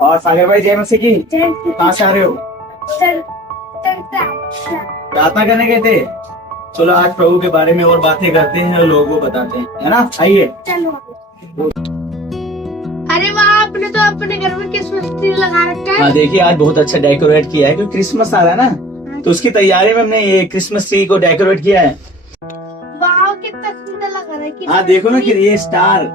और सागर भाई जय मसीह की। कहाँ से आ रहे हो? प्रार्थना करने गए थे। चलो आज प्रभु के बारे में और बातें करते हैं और लोगों को बताते हैं, है ना? आइए। अरे वाह, आपने तो अपने घर में क्रिसमस ट्री लगा रखा है। हाँ देखिए, आज बहुत अच्छा डेकोरेट किया है क्योंकि क्रिसमस आ रहा है ना, तो उसकी तैयारी में हमने ये क्रिसमस ट्री को डेकोरेट किया है। वाह, कितना सुंदर लग रहा है। हाँ देखो ना कि ये स्टार,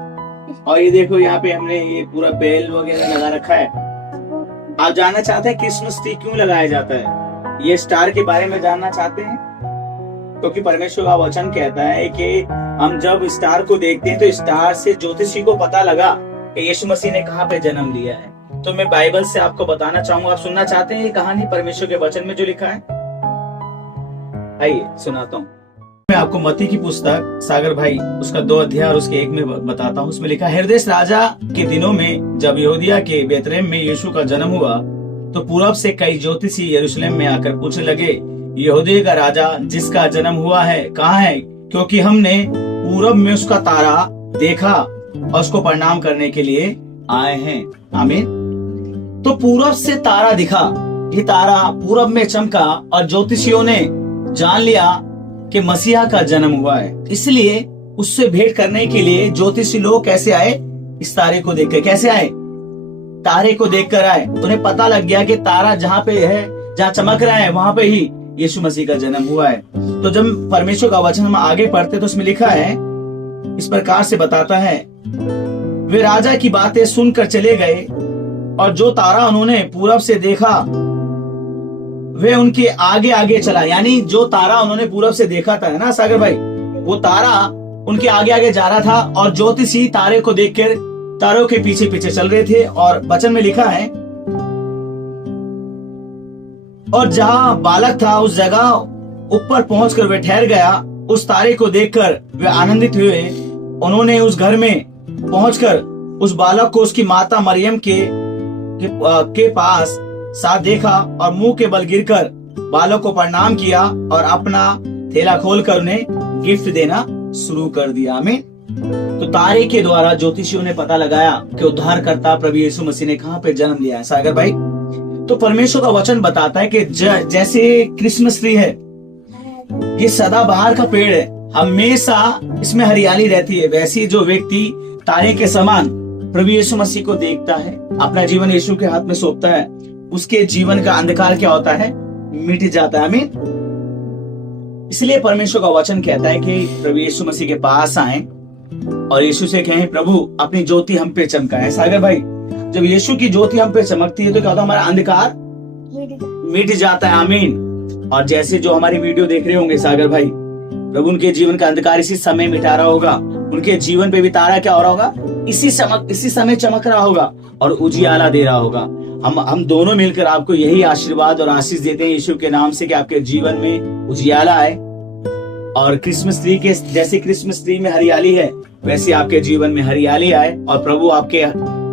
और ये देखो यहाँ पे हमने ये पूरा बेल वगैरह लगा रखा है। आप जानना चाहते हैं क्रिसमस ट्री क्यों लगाया जाता है? ये स्टार के बारे में जानना चाहते हैं? क्योंकि परमेश्वर का वचन कहता है कि हम जब स्टार को देखते हैं तो स्टार से ज्योतिषी को पता लगा कि यीशु मसीह ने कहाँ पे जन्म लिया है। तो मैं बाइबल से आपको बताना चाहूंगा। आप सुनना चाहते हैं ये कहानी परमेश्वर के वचन में जो लिखा है? आइए सुनाता हूँ। मैं आपको मत्ती की पुस्तक सागर भाई उसका 2 अध्याय और उसके 1 में बताता हूँ। उसमें लिखा, हेरोदेस राजा के दिनों में जब यहूदिया के बेतलेहम में यीशु का जन्म हुआ तो पूरब से कई ज्योतिषी यरूशलेम में आकर पूछने लगे, यहूदिया का राजा जिसका जन्म हुआ है कहाँ है? क्योंकि हमने पूरब में उसका तारा देखा और उसको प्रणाम करने के लिए आए हैं। आमीन। तो पूरब से तारा दिखा, ये तारा पूरब में चमका और ज्योतिषियों ने जान लिया कि मसीहा का जन्म हुआ है। इसलिए उससे भेंट करने के लिए ज्योतिषी लोग कैसे आए? इस तारे को देखकर। कैसे आए? तारे को देखकर आए। उन्हें पता लग गया कि तारा जहाँ पे है, जहाँ चमक रहा है, वहां पे ही यीशु मसीह का जन्म हुआ है। तो जब परमेश्वर का वचन हम आगे पढ़ते तो उसमें लिखा है, इस प्रकार से बताता है, वे राजा की बातें सुनकर चले गए और जो तारा उन्होंने पूरब से देखा वे उनके आगे आगे चला। यानी जो तारा उन्होंने पूरब से देखा था, है ना सागर भाई, वो तारा उनके आगे आगे जा रहा था और ज्योतिषी तारे को देखकर तारों के पीछे पीछे चल रहे थे। और वचन में लिखा है, और जहां बालक था उस जगह ऊपर पहुंचकर वे ठहर गया। उस तारे को देखकर वे आनंदित हुए। उन्होंने उस घर में पहुंचकर उस बालक को उसकी माता मरियम के पास साथ देखा और मुंह के बल गिरकर बालक को प्रणाम किया और अपना थैला खोलकर उन्हें गिफ्ट देना शुरू कर दिया। आमीन। तो तारे के द्वारा ज्योतिषियों ने पता लगाया कि उद्धारकर्ता प्रभु यीशु मसीह ने कहाँ पे जन्म लिया है। सागर भाई, तो परमेश्वर का वचन बताता है कि जैसे क्रिसमस ट्री है, ये सदाबहार का पेड़ है, हमेशा इसमें हरियाली रहती है, वैसी जो व्यक्ति तारे के समान प्रभु यीशु मसीह को देखता है, अपना जीवन यीशु के हाथ में सौंपता है, उसके जीवन का अंधकार क्या होता है? मिट जाता है। आमीन। इसलिए परमेश्वर का वचन कहता है कि प्रभु यीशु मसीह के पास आए और यीशु से कहें, प्रभु अपनी ज्योति हम पे चमकाए। सागर भाई, जब यीशु की ज्योति हम पे चमकती है तो क्या होता है? हमारा अंधकार मिट जाता है। आमीन। और जैसे जो हमारी वीडियो देख रहे होंगे सागर भाई, प्रभु उनके जीवन का अंधकार इसी समय मिटा रहा होगा। उनके जीवन पे भी तारा क्या हो रहा होगा? इसी समय चमक रहा होगा और उजियाला दे रहा होगा। हम दोनों मिलकर आपको यही आशीर्वाद और आशीष देते हैं यीशु के नाम से कि आपके जीवन में उजियाला आए और क्रिसमस ट्री के जैसे क्रिसमस ट्री में हरियाली है वैसे आपके जीवन में हरियाली आए और प्रभु आपके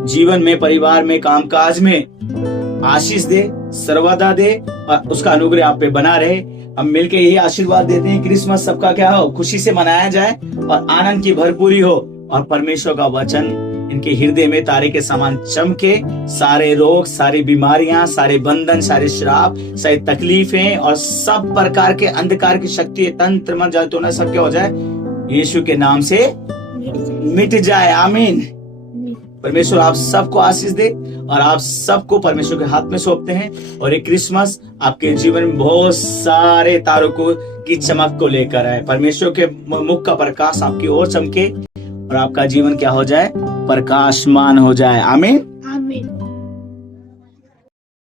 जीवन में, परिवार में, कामकाज में आशीष दे, सर्वदा दे और उसका अनुग्रह आप पे बना रहे। हम मिलकर यही आशीर्वाद देते हैं, क्रिसमस सबका क्या हो? खुशी से मनाया जाए और आनंद की भरपूरी हो और परमेश्वर का वचन इनके हृदय में तारे के समान चमके। सारे रोग, सारी बीमारियां, सारे बंधन, सारे श्राप, सारी तकलीफें और सब प्रकार के अंधकार की शक्ति, तंत्र मन जाए तो ना सब क्या हो जाए? यीशु के नाम से मिट जाए। आमीन। परमेश्वर आप सबको आशीष दे और आप सबको परमेश्वर के हाथ में सौंपते हैं और ये क्रिसमस आपके जीवन में बहुत सारे तारों की चमक को लेकर आए। परमेश्वर के मुख का प्रकाश आपकी ओर चमके और आपका जीवन क्या हो जाए? प्रकाशमान हो जाए। आमीन।